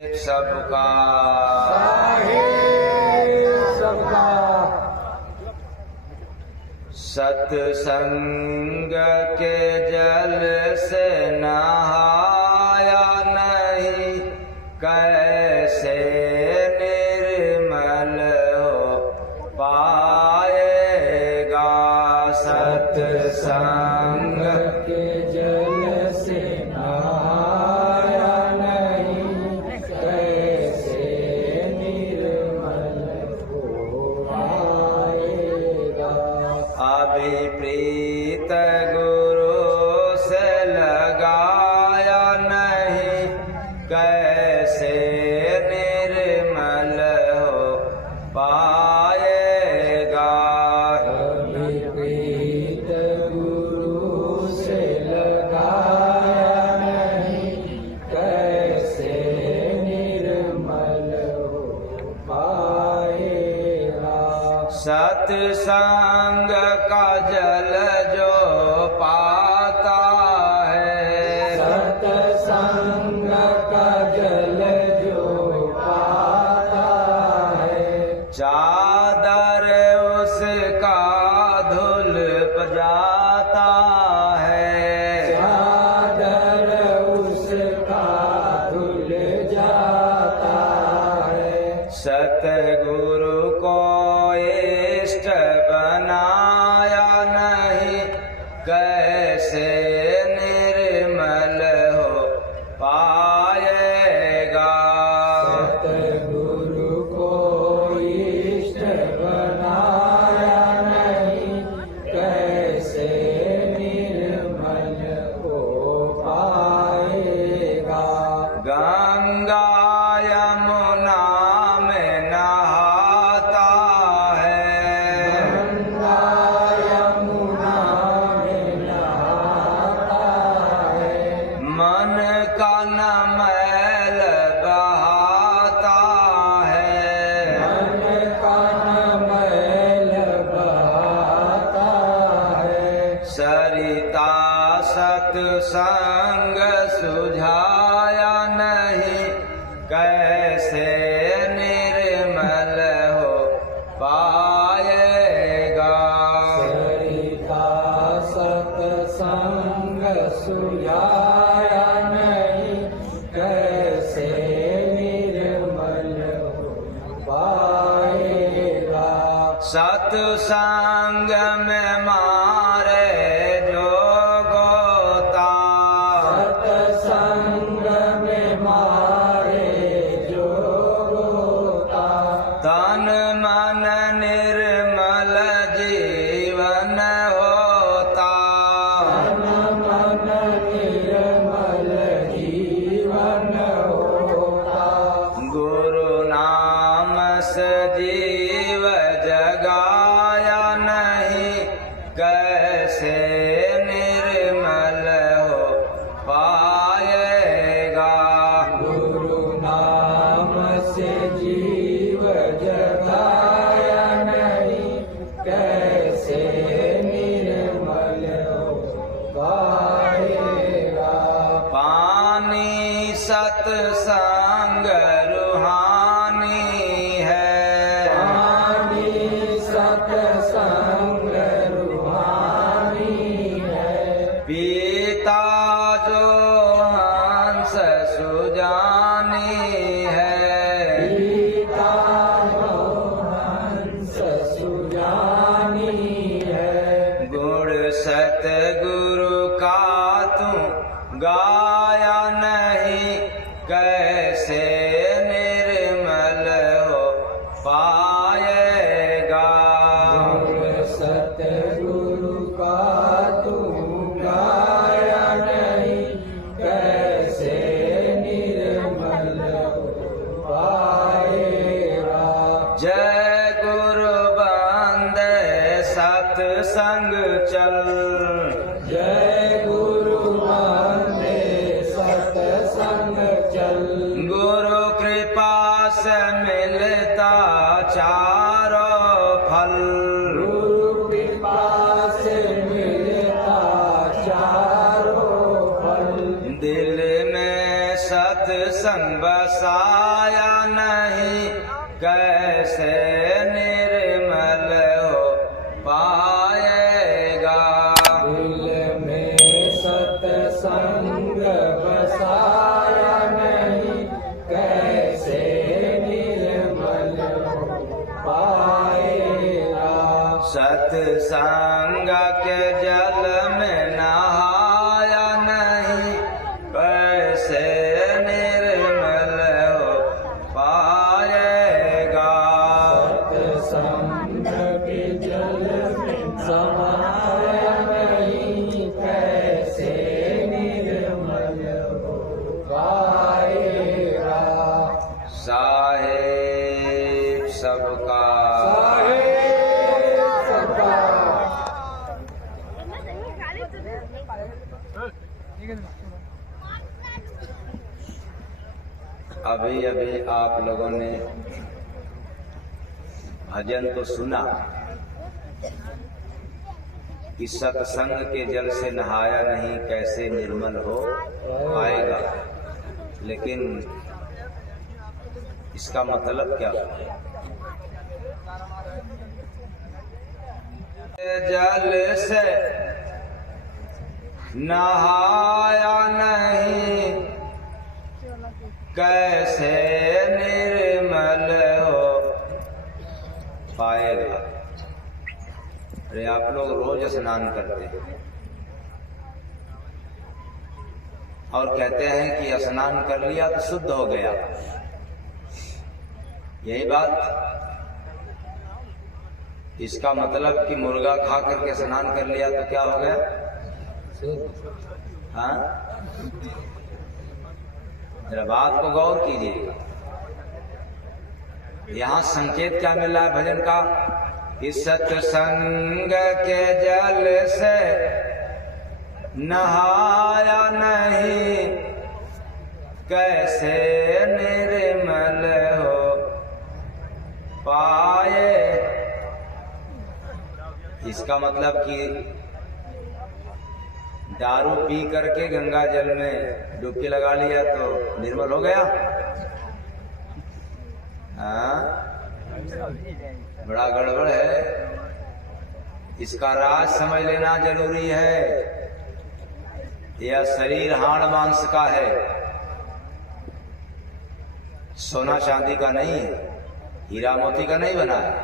सबका सत्संग के जल से नहाया नहीं, कैसे निर्मल हो पाएगा। सत्संग के जल से नहाया नहीं, कैसे निर्मल हो पाएगा। अभिप्रीत गुरु से लगाया नहीं, कैसे निर्मल हो पाएगा। अभिप्रीत गुरु से लगाया नहीं, कैसे निर्मल हो पाएगा। सत्संग का जल जो पाता है, सत्संग का जल जो पाता है, चादर उसका धुल जाता है, चादर उसका धुल जाता है। सतगुरु को इष्ट बनाया नहीं, कैसे निर्मल हो पाएगा। सतगुरु को इष्ट बनाया नहीं, कैसे निर्मल हो पाएगा। गंगा यमुना में नहाता है, गंगा यमुना में नहाता है, मन का न मैल बहाता है, मन का न मैल बहाता है। सरिता सत्संग सुझाया नहीं, कैसे निर्मल हो पाएगा। सरिता सत्संग सुझाया नहीं, कैसे निर्मल हो पाएगा। सत्संग में मारे जो गोता, सत्संग में मारे जो गोता, तन मन निर्मल जीवन होता, तन मन निर्मल जीवन होता। गुरु नाम से जीव जगाया नहीं, कैसे निर्मल हो पाएगा। गुरु नाम से जीव जगाया नहीं, कैसे निर्मल हो पाएगा। पानी सत्संग रूहानी है, पानी सत्संग रूहानी है, पीता जो हंस सुजानी है, पीता जो हंस सुजानी है। गुण सतगुरु का तू गाया नहीं, कैसे निर्मल हो पाएगा। गुण सतगुरु का तू गाया नहीं, कैसे निर्मल हो पाएगा। जय गुरु बंदे सत्संग चल, जय गुरु बंदे सत्संग चल। गुरु नहाया नहीं कैसे निर्मल हो पाएगा। दिल में सत्संग बसाया नहीं कैसे निर्मल हो पाएगा। सत्संग के जल में नहाया नहीं कैसे निर्मल हो पाएगा। सत्संग के जल में समाया नहीं कैसे निर्मल हो पाएगा। साहेब सबका अभी अभी आप लोगों ने भजन तो सुना कि सत्संग के जल से नहाया नहीं कैसे निर्मल हो पाएगा, लेकिन इसका मतलब क्या है? जल से नहाया नहीं कैसे निर्मल हो पाएगा। अरे आप लोग रोज स्नान करते हैं और कहते हैं कि स्नान कर लिया तो शुद्ध हो गया, यही बात। इसका मतलब कि मुर्गा खा करके स्नान कर लिया तो क्या हो गया? हाँ, जरा बात को गौर कीजिएगा। यहाँ संकेत क्या मिल रहा है भजन का कि सत्संग के जल से नहाया नहीं कैसे निर्मल हो पाए। इसका मतलब कि दारू पी करके गंगा जल में डुबकी लगा लिया तो निर्मल हो गया? हाँ, बड़ा गड़बड़ है। इसका राज समझ लेना जरूरी है। यह शरीर हाड़ मांस का है, सोना चांदी का नहीं है, हीरा मोती का नहीं बना है।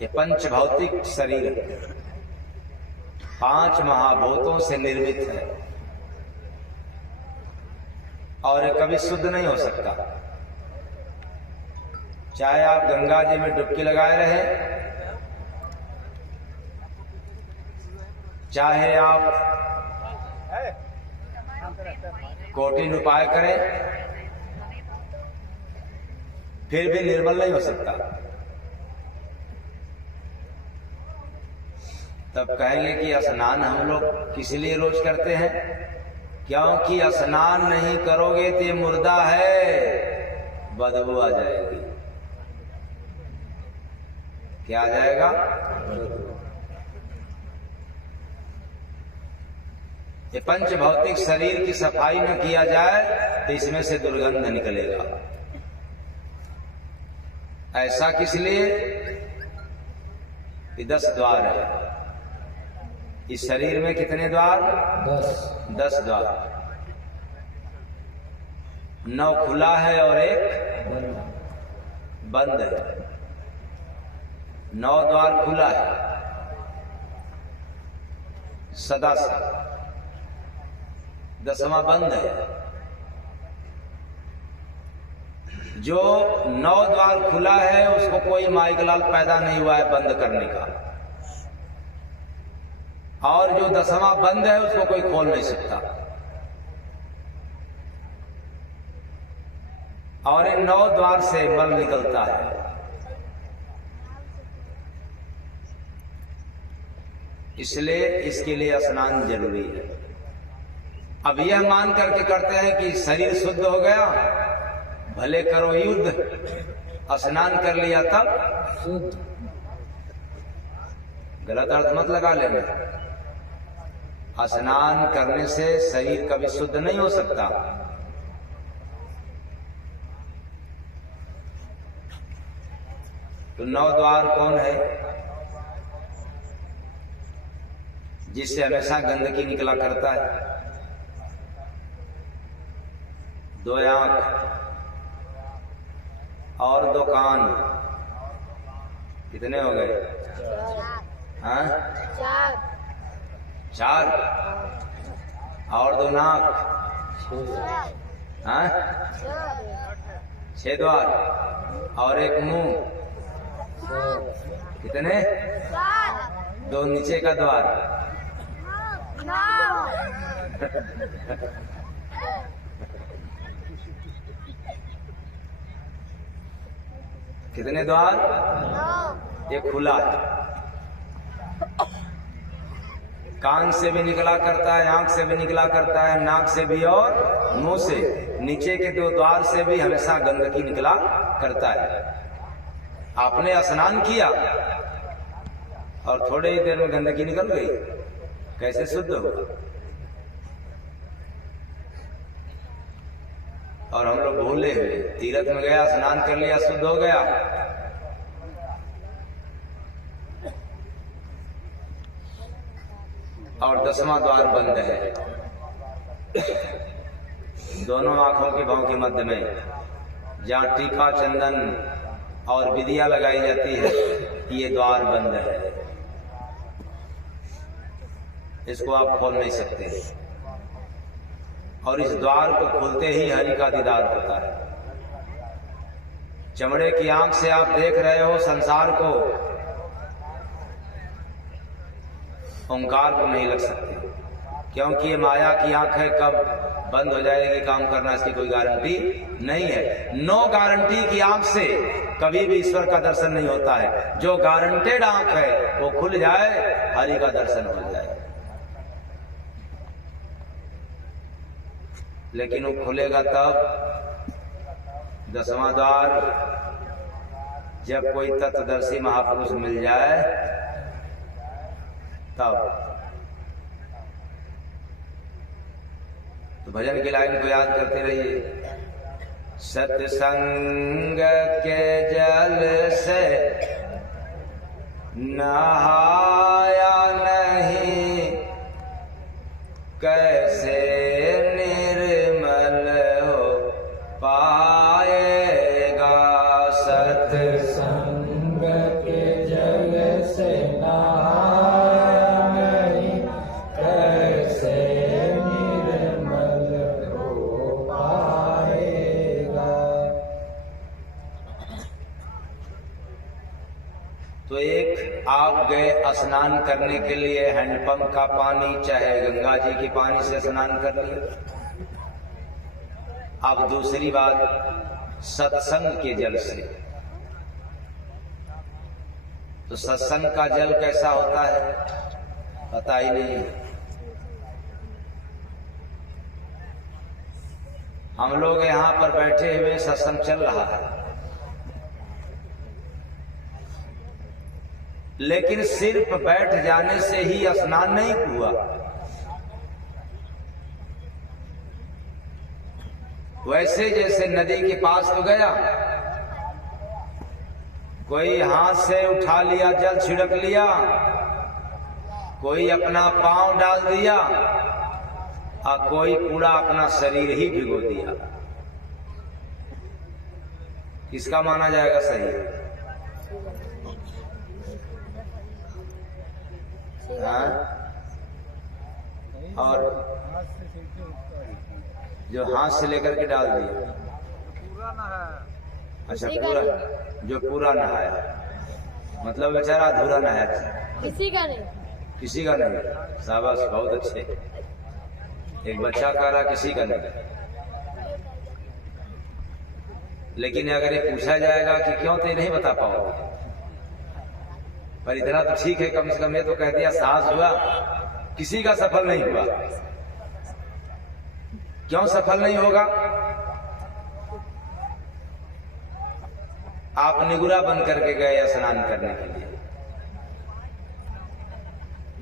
ये पंच भौतिक शरीर है, 5 महाभूतों से निर्मित है और ये कभी शुद्ध नहीं हो सकता। चाहे आप गंगा जी में डुबकी लगाए रहे, चाहे आप कोटिन उपाय करें, फिर भी निर्मल नहीं हो सकता। तब कहेंगे कि स्नान हम लोग किस लिए रोज करते हैं? क्योंकि स्नान नहीं करोगे तो ये मुर्दा है, बदबू आ जाएगी। क्या आ जाएगा? ये पंच भौतिक शरीर की सफाई न किया जाए तो इसमें से दुर्गंध निकलेगा। ऐसा किस लिए? कि 10 द्वार है इस शरीर में। कितने द्वार? 10 द्वार। 9 खुला है और 1 बंद है। 9 द्वार खुला है सदा से, 10वां बंद है। जो 9 द्वार खुला है उसको कोई माइकलाल पैदा नहीं हुआ है बंद करने का, और जो 10वां बंद है उसको कोई खोल नहीं सकता। और इन 9 द्वार से मल निकलता है। इसलिए इसके लिए स्नान जरूरी है। अब यह मान करके करते हैं कि शरीर शुद्ध हो गया, भले करो युद्ध, स्नान कर लिया तब शुद्ध। गलत अर्थ मत लगा लेना। स्नान करने से शरीर कभी शुद्ध नहीं हो सकता। तो 9 द्वार कौन है? जिससे हमेशा गंदगी निकला करता है। 2 आंख और 2 कान, कितने हो गए? हाँ, 4 और 2 नाक, हाँ, 6 द्वार और 1 मुंह, कितने? 2 नीचे का द्वार, कितने द्वार? ये खुला है, कान से भी निकला करता है, आंख से भी निकला करता है, नाक से भी और मुंह से। नीचे के 2 द्वार से भी हमेशा गंदगी निकला करता है। आपने स्नान किया और थोड़े ही देर में गंदगी निकल गई, कैसे शुद्ध होगा? और हम लोग भूले हुए, तीर्थ में गया, स्नान कर लिया, शुद्ध हो गया, और 10वां द्वार बंद है, दोनों आंखों के भाव के मध्य में, जहाँ टीका, चंदन और विधिया लगाई जाती है, ये द्वार बंद है, इसको आप खोल नहीं सकते। और इस द्वार को खोलते ही हरि का दीदार होता है। चमड़े की आंख से आप देख रहे हो संसार को, ओंकार को नहीं लग सकते, क्योंकि ये माया की आंख है, कब बंद हो जाएगी काम करना इसकी कोई गारंटी नहीं है। नो गारंटी की आंख से कभी भी ईश्वर का दर्शन नहीं होता है। जो गारंटेड आंख है वो खुल जाए, हरि का दर्शन हो जाए। लेकिन वो खुलेगा तब 10वां द्वार जब कोई तत्वदर्शी महापुरुष मिल जाए, तब। तो भजन की लाइन को याद करते रहिए। सत्संग के जल से नहाया नहीं, कैसे निर्मल हो पाएगा। सत्संग के जल से नहाया नहीं, कैसे निर्मल हो पाएगा। तो एक आप गए स्नान करने के लिए, हैंडपंप का पानी चाहे गंगा जी के पानी से स्नान कर लिया। अब दूसरी बात, सत्संग के जल से। तो सत्संग का जल कैसा होता है पता ही नहीं। हम लोग यहाँ पर बैठे हुए सत्संग चल रहा है, लेकिन सिर्फ बैठ जाने से ही स्नान नहीं हुआ। वैसे जैसे नदी के पास तो गया, कोई हाथ से उठा लिया, जल छिड़क लिया, कोई अपना पांव डाल दिया और कोई पूरा अपना शरीर ही भिगो दिया। किसका माना जाएगा सही? हाँ? और जो हाथ से लेकर के डाल दिया, अच्छा पूरा, जो पूरा नहाया मतलब बेचारा अधूरा नहाया था। किसी का नहीं, किसी का नहीं। शाबाश, बहुत अच्छे। एक बच्चा कह रहा किसी का नहीं। लेकिन अगर ये पूछा जाएगा कि क्यों, तो नहीं बता पाओगे। पर इतना तो ठीक है, कम से कम ये तो कह दिया साहस हुआ। किसी का सफल नहीं हुआ। क्यों सफल नहीं होगा? आप निगुरा बन करके गए स्नान करने के लिए।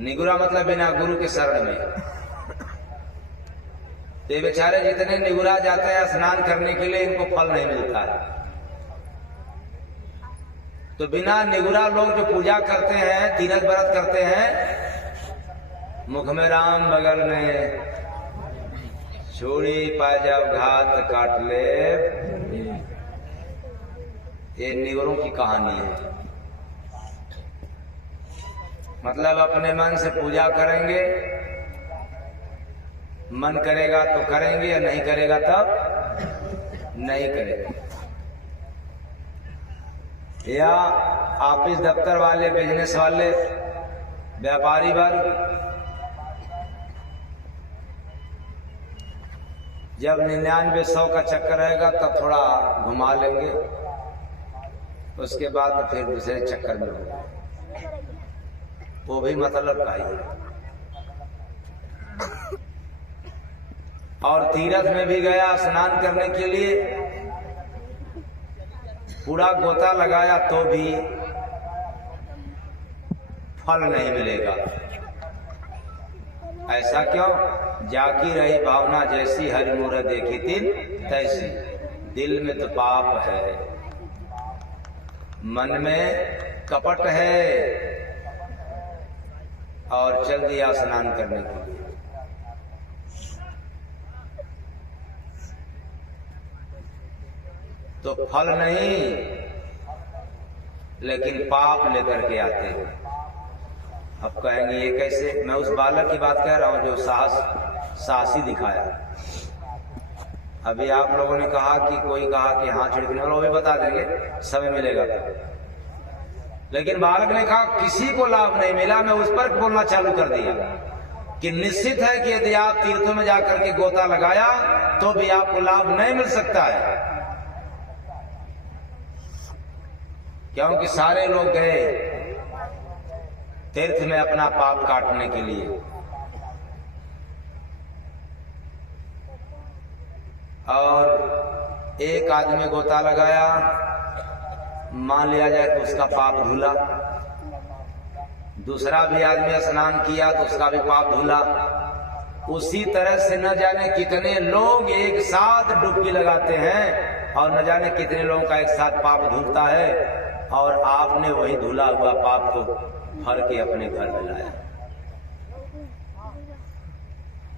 निगुरा मतलब बिना गुरु के शरण में। तो ये बेचारे जितने निगुरा जाते हैं स्नान करने के लिए, इनको फल नहीं मिलता है। तो बिना निगुरा लोग जो पूजा करते हैं, तीरथ व्रत करते हैं, मुख में राम बगल में छोड़ी पाजब घात काट ले, ये निगरों की कहानी है। मतलब अपने मन से पूजा करेंगे, मन करेगा तो करेंगे, या नहीं करेगा तब नहीं करेगा। या ऑफिस दफ्तर वाले, बिजनेस वाले, व्यापारी वर्ग जब 99-100 का चक्कर रहेगा तब थोड़ा घुमा लेंगे, उसके बाद फिर दूसरे चक्कर में होगा, वो भी मतलब का ही है। और तीर्थ में भी गया स्नान करने के लिए, पूरा गोता लगाया तो भी फल नहीं मिलेगा। ऐसा क्यों? जाकी रही भावना जैसी, हरि मूरत देखी तिन तैसी। दिल में तो पाप है, मन में कपट है, और चल दिया स्नान करने के लिए। तो फल नहीं, लेकिन पाप लेकर के आते हैं। अब कहेंगे ये कैसे? मैं उस बालक की बात कह रहा हूं जो साहसी दिखाया। अभी आप लोगों ने कहा कि कोई कहा कि हाँ छिड़कने वाला, वो भी बता देंगे, समय मिलेगा तो। लेकिन बालक ने कहा किसी को लाभ नहीं मिला, मैं उस पर बोलना चालू कर दिया कि निश्चित है कि यदि आप तीर्थों में जाकर के गोता लगाया तो भी आपको लाभ नहीं मिल सकता है, क्योंकि सारे लोग गए तीर्थ में अपना पाप काटने के लिए। और एक आदमी गोता लगाया, मान लिया जाए तो उसका पाप धुला, दूसरा भी आदमी स्नान किया तो उसका भी पाप धुला। उसी तरह से न जाने कितने लोग एक साथ डुबकी लगाते हैं और न जाने कितने लोगों का एक साथ पाप धुलता है, और आपने वही धुला हुआ पाप को भर के अपने घर में लाया।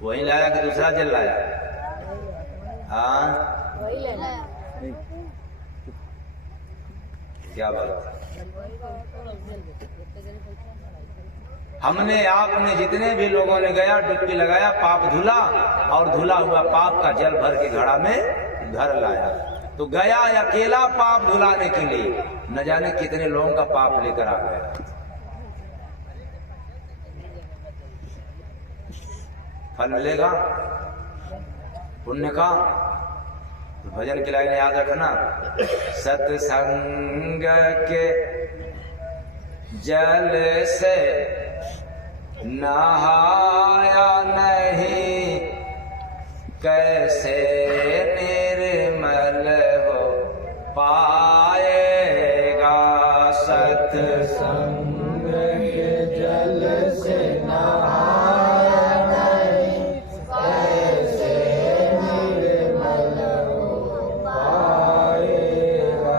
वही लाया कि दूसरा जल लाया? हाँ, क्या बात। हमने आपने जितने भी लोगों ने गया डुबकी लगाया, पाप धुला, और धुला हुआ पाप का जल भर के घड़ा में घर लाया। तो गया अकेला पाप धुलाने के लिए, न जाने कितने लोगों का पाप लेकर आ गया। फल मिलेगा पुण्य का? तो भजन की लाइन याद रखना, सत्संग के जल से नहाया नहीं, कैसे निर्मल हो पाएगा। सत्संग के जल से नहाया नहीं, कैसे निर्मल हो पाएगा।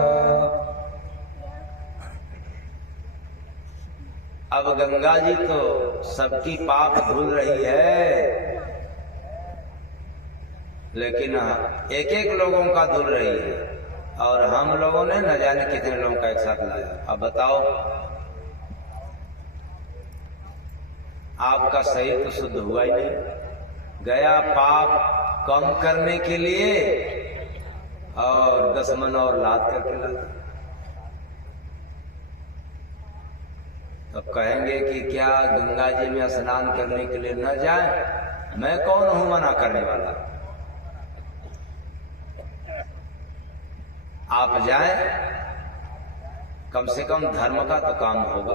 अब गंगा जी तो सबकी पाप धुल रही है, लेकिन एक एक लोगों का धुल रही है, और हम लोगों ने न जाने कितने लोगों का एक साथ लाया। अब बताओ, आपका शरीर तो शुद्ध हुआ ही नहीं, गया पाप कम करने के लिए और 10 मन और लाद करके लाता। तब कहेंगे कि क्या गंगा जी में स्नान करने के लिए न जाए? मैं कौन हूं मना करने वाला? आप जाएं, कम से कम धर्म का तो काम होगा,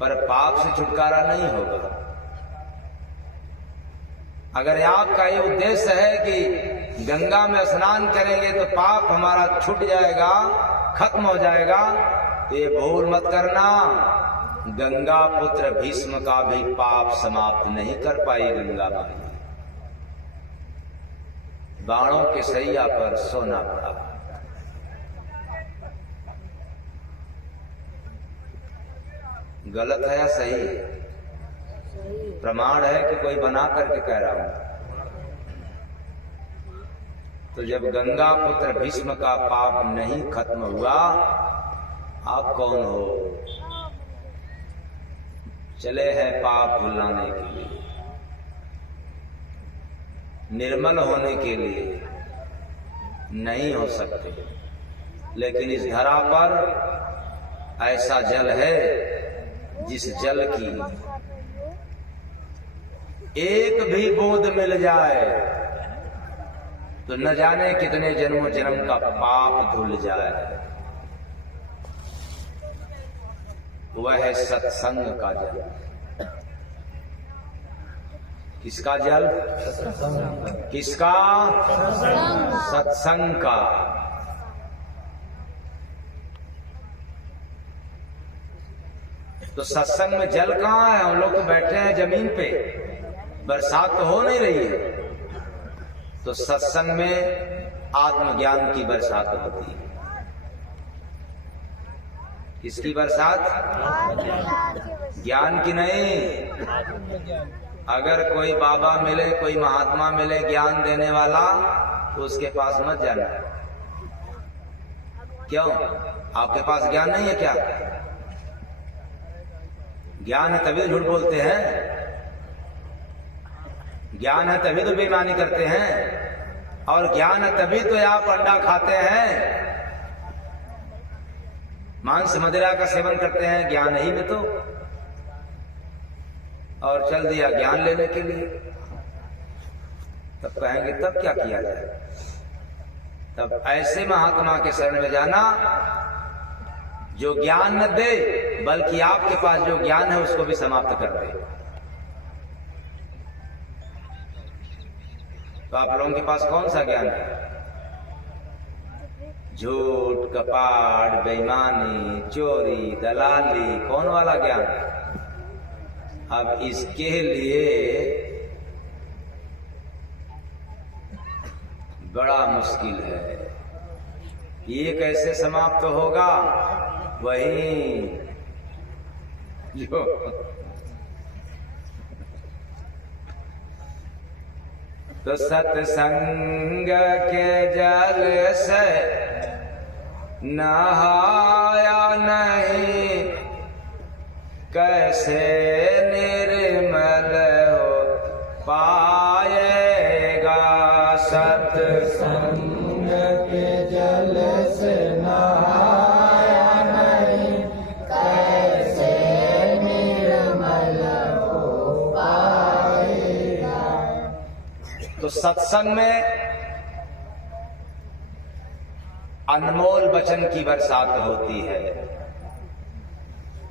पर पाप से छुटकारा नहीं होगा। अगर आपका ये उद्देश्य है कि गंगा में स्नान करेंगे तो पाप हमारा छूट जाएगा, खत्म हो जाएगा, तो ये भूल मत करना, गंगा पुत्र भीष्म का भी पाप समाप्त नहीं कर पाई गंगा माई। बाणों के सैया पर सोना पड़ा। गलत है या सही है? प्रमाण है कि कोई बना करके कह रहा हूं? तो जब गंगा पुत्र भीष्म का पाप नहीं खत्म हुआ, आप कौन हो? चले हैं पाप भुलाने के लिए, निर्मल होने के लिए। नहीं हो सकते। लेकिन इस धरा पर ऐसा जल है जिस जल की एक भी बूंद मिल जाए तो न जाने कितने जन्मों जन्म का पाप धुल जाए। वह है सत्संग का जल। किसका जल? किसका? सत्संग का। तो सत्संग में जल कहाँ है? हम लोग तो बैठे हैं जमीन पे, बरसात तो हो नहीं रही है। तो सत्संग में आत्मज्ञान की बरसात होती है। किसकी बरसात? ज्ञान की नहीं। अगर कोई बाबा मिले, कोई महात्मा मिले ज्ञान देने वाला, तो उसके पास मत जाना। क्यों? आपके पास ज्ञान नहीं है क्या? ज्ञान है तभी तो झूठ बोलते हैं, ज्ञान है तभी तो बेईमानी करते हैं, और ज्ञान है तभी तो आप अंडा खाते हैं, मांस मदिरा का सेवन करते हैं ज्ञान ही में तो, और चल दिया ज्ञान लेने के लिए। तब कहेंगे तब क्या किया जाए? तब ऐसे महात्मा के शरण में जाना जो ज्ञान न दे, बल्कि आपके पास जो ज्ञान है उसको भी समाप्त कर दे। तो आप लोगों के पास कौन सा ज्ञान है? झूठ, कपाट, बेईमानी, चोरी, दलाली, कौन वाला ज्ञान? अब इसके लिए बड़ा मुश्किल है। ये कैसे समाप्त होगा? वही जो तो सत्संग के जल से नहाया नहीं, कैसे निर्मल हो पाएगा? सत्संग के जल से नहाया नहीं, कैसे निर्मल हो पाएगा? तो सत्संग में अनमोल वचन की बरसात होती है,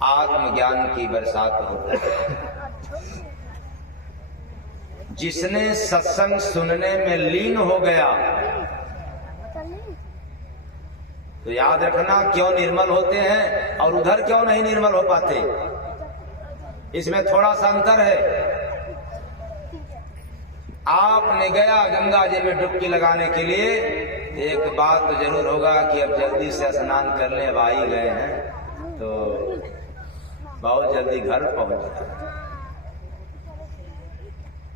आत्मज्ञान की बरसात होती है। जिसने सत्संग सुनने में लीन हो गया, तो याद रखना क्यों निर्मल होते हैं और उधर क्यों नहीं निर्मल हो पाते। इसमें थोड़ा सा अंतर है। आपने गया गंगा जी में डुबकी लगाने के लिए, एक बात तो जरूर होगा कि अब जल्दी से स्नान कर लें, अब आ ही गए हैं तो बहुत जल्दी घर पहुंच जाए,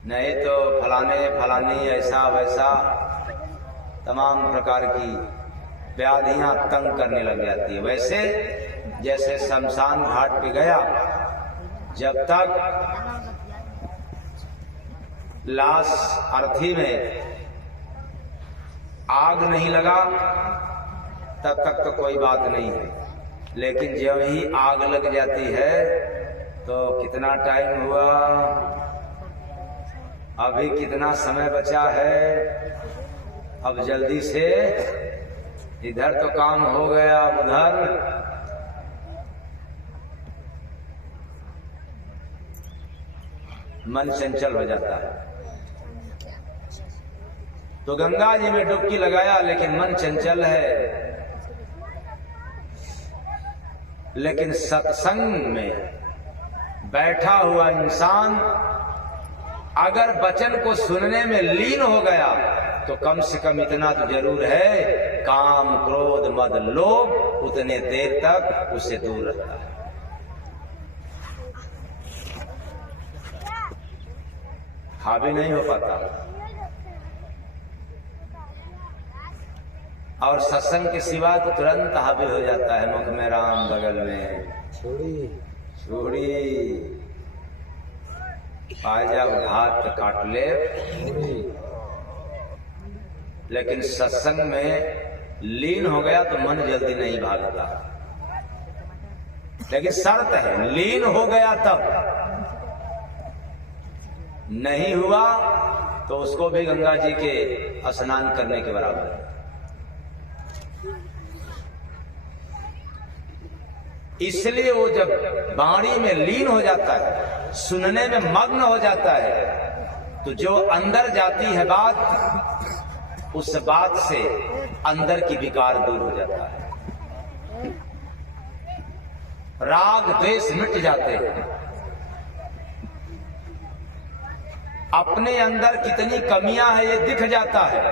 नहीं तो फलाने फलानी ऐसा वैसा तमाम प्रकार की व्याधियां तंग करने लग जाती है। वैसे जैसे शमशान घाट पे गया, जब तक लाश अर्थी में आग नहीं लगा तब तक तो कोई बात नहीं है, लेकिन जब ही आग लग जाती है तो कितना टाइम हुआ, अभी कितना समय बचा है, अब जल्दी से इधर तो काम हो गया, उधर मन चंचल हो जाता है। तो गंगा जी में डुबकी लगाया लेकिन मन चंचल है। लेकिन सत्संग में बैठा हुआ इंसान अगर वचन को सुनने में लीन हो गया तो कम से कम इतना तो जरूर है, काम, क्रोध, मद, लोभ उतने देर तक उससे दूर रहता है। हावी नहीं हो पाता। और सत्संग के सिवा तो तुरंत हावी हो जाता है, मुख में राम बगल में छुरी, पाजा घात काट ले। लेकिन सत्संग में लीन हो गया तो मन जल्दी नहीं भागता। लेकिन शर्त है, लीन हो गया तब, नहीं हुआ तो उसको भी गंगा जी के स्नान करने के बराबर है। इसलिए वो जब वाणी में लीन हो जाता है, सुनने में मग्न हो जाता है, तो जो अंदर जाती है बात, उस बात से अंदर की विकार दूर हो जाता है, राग द्वेष मिट जाते हैं। अपने अंदर कितनी कमियां हैं ये दिख जाता है,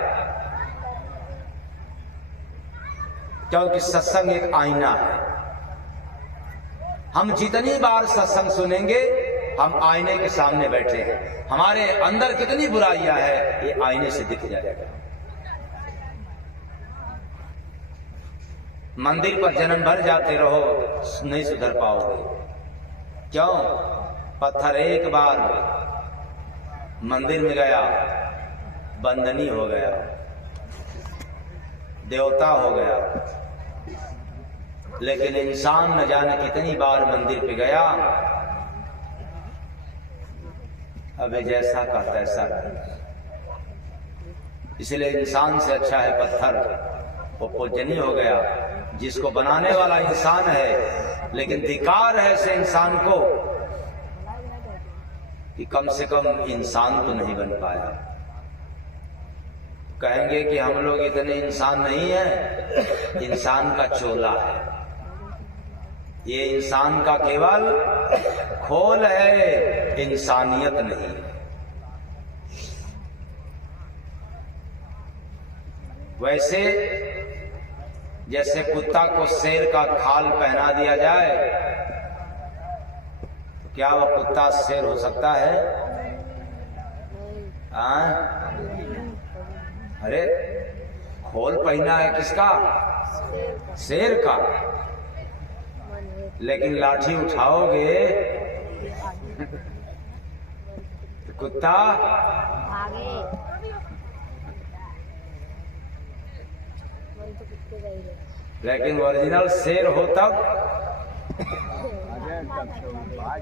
क्योंकि सत्संग एक आईना है। हम जितनी बार सत्संग सुनेंगे, हम आईने के सामने बैठे हैं, हमारे अंदर कितनी बुराइयां हैं ये आईने से दिख जाएगा। मंदिर पर जन्म भर जाते रहो, नहीं सुधर पाओगे। क्यों? पत्थर एक बार मंदिर में गया, बंदनी हो गया, देवता हो गया। लेकिन इंसान न जाने कितनी बार मंदिर पे गया, अबे जैसा का तैसा। इसलिए इंसान से अच्छा है पत्थर, वो पूजनीय हो गया। जिसको बनाने वाला इंसान है, लेकिन धिक्कार है ऐसे इंसान को कि कम से कम इंसान तो नहीं बन पाया। कहेंगे कि हम लोग इतने इंसान नहीं है, इंसान का चोला है ये, इंसान का केवल खोल है, इंसानियत नहीं। वैसे जैसे कुत्ता को शेर का खाल पहना दिया जाए, तो क्या वह कुत्ता शेर हो सकता है? अरे खोल पहना है किसका? शेर का। लेकिन लाठी उठाओगे तो कुत्ता लेकिन ओरिजिनल शेर हो तब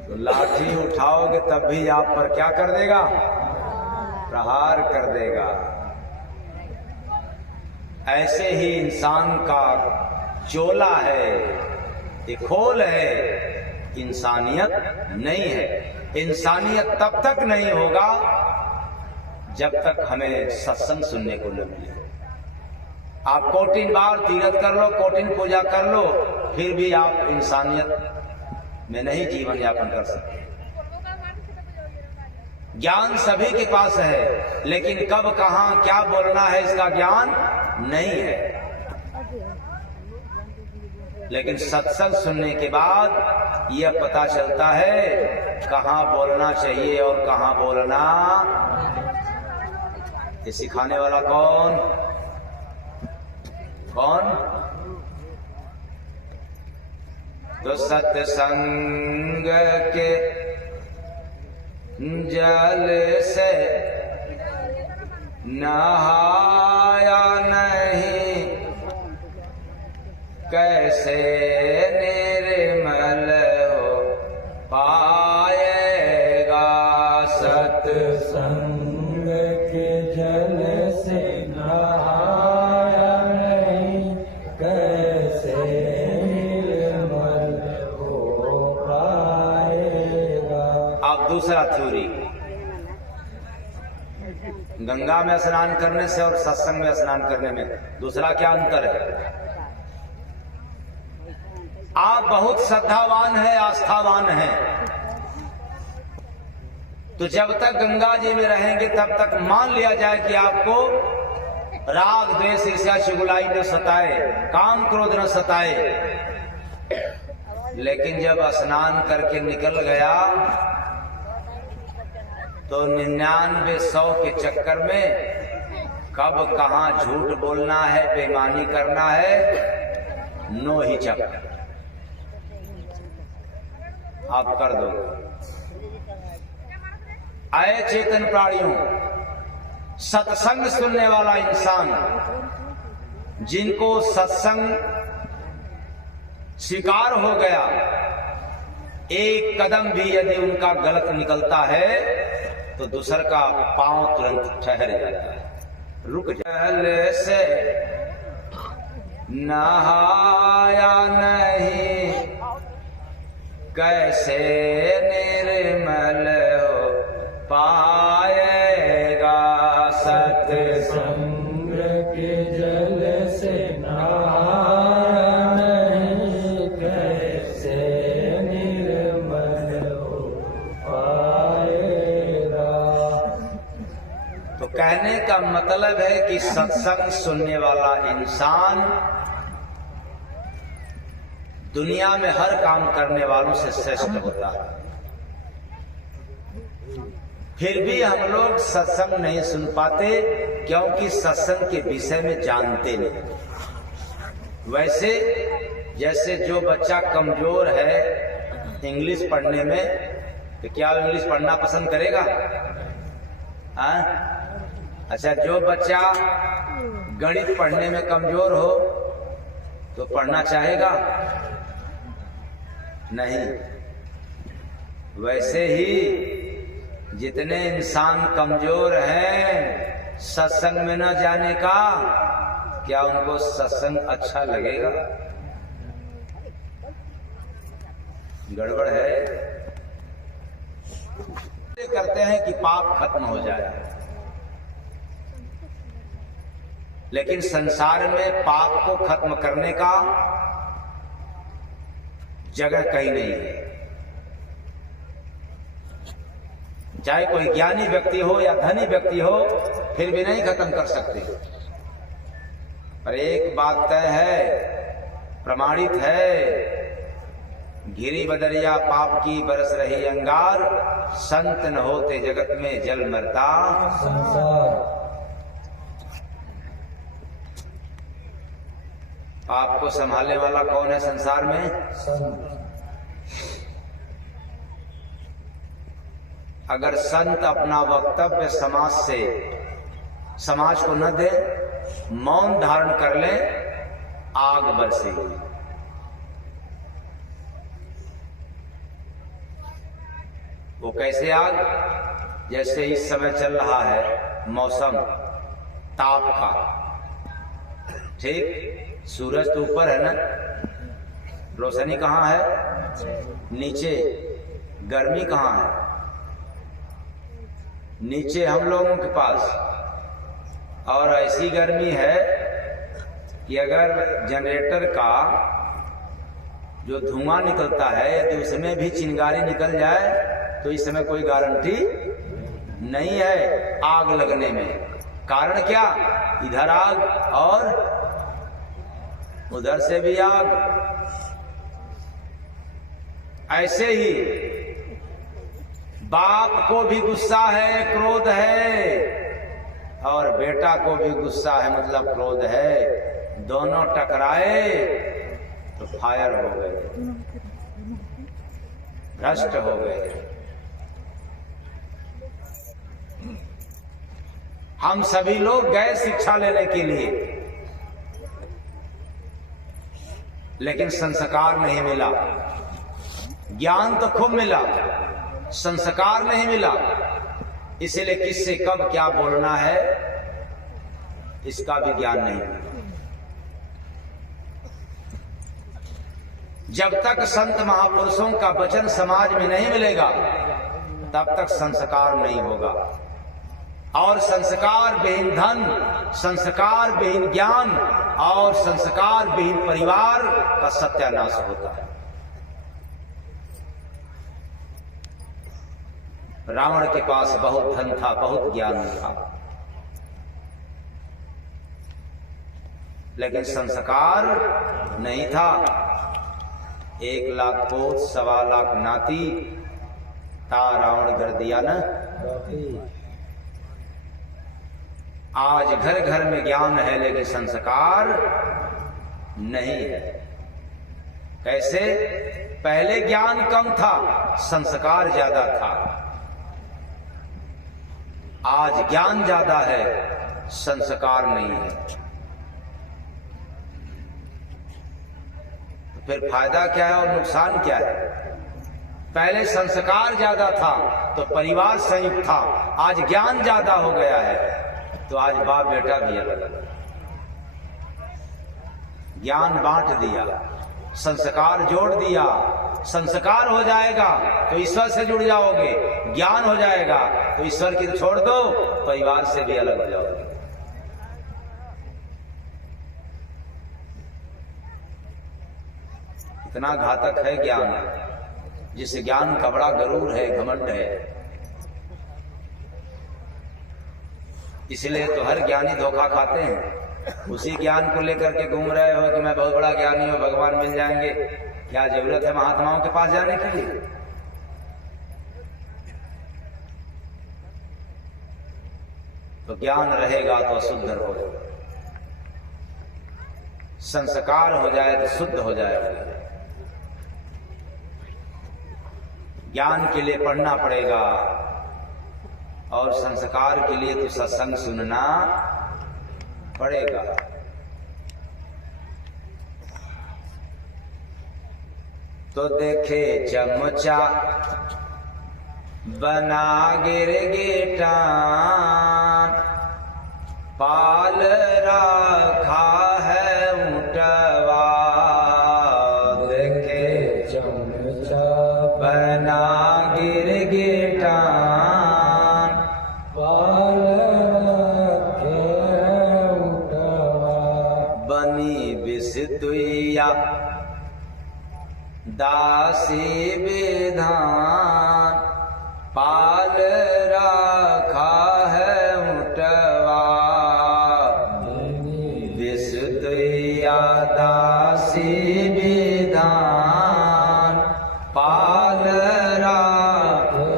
तो लाठी उठाओगे तब भी आप पर क्या कर देगा? प्रहार कर देगा। ऐसे ही इंसान का चोला है, ये खोल है, इंसानियत नहीं है। इंसानियत तब तक नहीं होगा जब तक हमें सत्संग सुनने को न मिले। आप कोटिन बार तीरथ कर लो, कोटिन पूजा कर लो, फिर भी आप इंसानियत में नहीं जीवन यापन कर सकते। ज्ञान सभी के पास है, लेकिन कब कहां क्या बोलना है इसका ज्ञान नहीं है। लेकिन सत्संग सुनने के बाद यह पता चलता है कहां बोलना चाहिए और कहां बोलना। ये सिखाने वाला कौन? तो सत्संग के जल से नहाया नहीं, कैसे निर्मल हो पाएगा। सत्संग के जल से नहाया नहीं, कैसे निर्मल हो पाएगा। अब दूसरा थ्योरी, गंगा में स्नान करने से और सत्संग में स्नान करने में दूसरा क्या अंतर है? आप बहुत श्रद्धावान हैं, आस्थावान हैं, तो जब तक गंगा जी में रहेंगे तब तक मान लिया जाए कि आपको राग द्वेष ईर्ष्या चुगलाई न सताए, काम क्रोध न सताए। लेकिन जब स्नान करके निकल गया तो 99-100 के चक्कर में कब कहाँ झूठ बोलना है, बेईमानी करना है, नो हिचक आप कर दो। आए चेतन प्राणियों, सत्संग सुनने वाला इंसान, जिनको सत्संग स्वीकार हो गया, एक कदम भी यदि उनका गलत निकलता है तो दूसर का पांव तुरंत ठहर जाता है, रुक जल से नहाया नहीं, कैसे निर्मल हो पाएगा। सत्संग के जल से नहाया नहीं, कैसे निर्मल हो पाएगा। तो कहने का मतलब है कि सत्संग सुनने वाला इंसान दुनिया में हर काम करने वालों से श्रेष्ठ होता है। फिर भी हम लोग सत्संग नहीं सुन पाते क्योंकि सत्संग के विषय में जानते नहीं। वैसे जैसे जो बच्चा कमजोर है इंग्लिश पढ़ने में, तो क्या इंग्लिश पढ़ना पसंद करेगा? अच्छा, जो बच्चा गणित पढ़ने में कमजोर हो तो पढ़ना चाहेगा? नहीं। वैसे ही जितने इंसान कमजोर हैं सत्संग में न जाने का, क्या उनको सत्संग अच्छा लगेगा? गड़बड़ है। करते हैं कि पाप खत्म हो जाए, लेकिन संसार में पाप को खत्म करने का जगह कहीं नहीं है। चाहे कोई ज्ञानी व्यक्ति हो या धनी व्यक्ति हो, फिर भी नहीं खत्म कर सकते। पर एक बात तय है, प्रमाणित है, घिरी बदरिया पाप की बरस रही अंगार, संत न होते जगत में जल मरता संसार। पाप को संभालने वाला कौन है संसार में? संत। अगर संत अपना वक्तव्य समाज को न दे, मौन धारण कर ले, आग बरसेगी। वो कैसे आग? जैसे इस समय चल रहा है मौसम ताप का, ठीक? सूरज तो ऊपर है ना, रोशनी कहाँ है? नीचे। गर्मी कहाँ है? नीचे हम लोगों के पास। और ऐसी गर्मी है कि अगर जनरेटर का जो धुआं निकलता है, यदि उसमें भी चिंगारी निकल जाए तो इस समय कोई गारंटी नहीं है आग लगने में। कारण क्या? इधर आग और उधर से भी आग। ऐसे ही बाप को भी गुस्सा है, क्रोध है, और बेटा को भी गुस्सा है, मतलब क्रोध है। दोनों टकराए तो फायर हो गए, भ्रष्ट हो गए। हम सभी लोग गए शिक्षा लेने के लिए, लेकिन संस्कार नहीं मिला। ज्ञान तो खूब मिला, संस्कार नहीं मिला। इसलिए किससे कब क्या बोलना है इसका भी ज्ञान नहीं मिला। जब तक संत महापुरुषों का वचन समाज में नहीं मिलेगा, तब तक संस्कार नहीं होगा। और संस्कार विहीन धन, संस्कार विहीन ज्ञान और संस्कार विहीन परिवार का सत्यानाश होता है। रावण के पास बहुत धन था, बहुत ज्ञान था, लेकिन संस्कार नहीं था। 1 लाख पोत 1.25 लाख नाती ता रावण कर दिया न आज घर घर में ज्ञान है लेकिन संस्कार नहीं है। कैसे? पहले ज्ञान कम था, संस्कार ज्यादा था। आज ज्ञान ज्यादा है, संस्कार नहीं है। तो फिर फायदा क्या है और नुकसान क्या है? पहले संस्कार ज्यादा था तो परिवार संयुक्त था, आज ज्ञान ज्यादा हो गया है तो आज बाप बेटा भी अलग। ज्ञान बांट दिया, संस्कार जोड़ दिया। संस्कार हो जाएगा तो ईश्वर से जुड़ जाओगे, ज्ञान हो जाएगा तो ईश्वर की छोड़ दो, परिवार से भी अलग हो जाओगे। इतना घातक है ज्ञान, जिस ज्ञान का बड़ा गरूर है, घमंड है। इसलिए तो हर ज्ञानी धोखा खाते हैं। उसी ज्ञान को लेकर के घूम रहे हो कि मैं बहुत बड़ा ज्ञानी हूं, भगवान मिल जाएंगे। क्या जरूरत है महात्माओं के पास जाने के लिए? तो ज्ञान रहेगा तो अशुद्ध हो जाएगा, संस्कार हो जाए तो शुद्ध हो जाएगा। ज्ञान के लिए पढ़ना पड़ेगा और संस्कार के लिए तो सत्संग सुनना पड़ेगा। तो देखे चमचा बना गिरगिटान, पाल रखा है ऊंटवा। देखे चमचा बना गिरगिटान, पाल रखे ऊंटवा। बनी बिसतुइया दासी विधान, पाल रखा है ऊंटवा। बिसतुइया दासी विधान, पाल रखे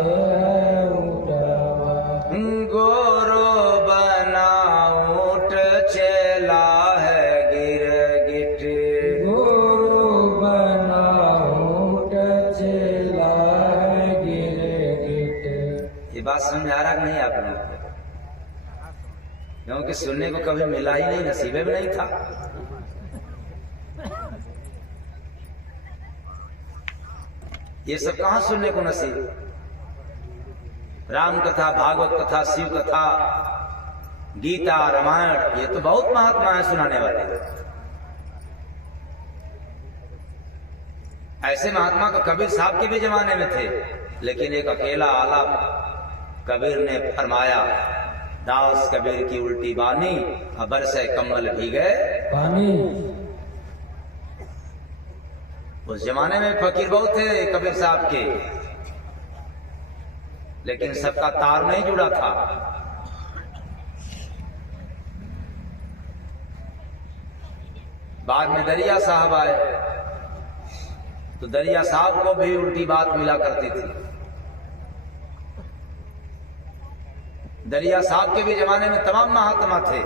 ऊंटवा। गोरो बना ऊंट चला है गिरगिट, गुरु बना ऊंट चला गिरगिट। ये बात समझ आ रहा कि नहीं आप लोगों को? क्योंकि सुनने को कभी मिला ही नहीं, नसीबे में नहीं था। ये सब कहां सुनने को नसीब? राम कथा, भागवत कथा, शिव कथा, गीता, रामायण, ये तो बहुत महात्मा है सुनाने वाले। ऐसे महात्मा तो कबीर साहब के भी जमाने में थे, लेकिन एक अकेला आला कबीर ने फरमाया, दास कबीर की उल्टी बानी, अबर से कम्बल भीगे पानी। उस जमाने में फकीर बहुत थे कबीर साहब के, लेकिन सबका तार नहीं जुड़ा था। बाद में दरिया साहब आए तो दरिया साहब को भी उल्टी बात मिला करती थी। दरिया साहब के भी जमाने में तमाम महात्मा थे,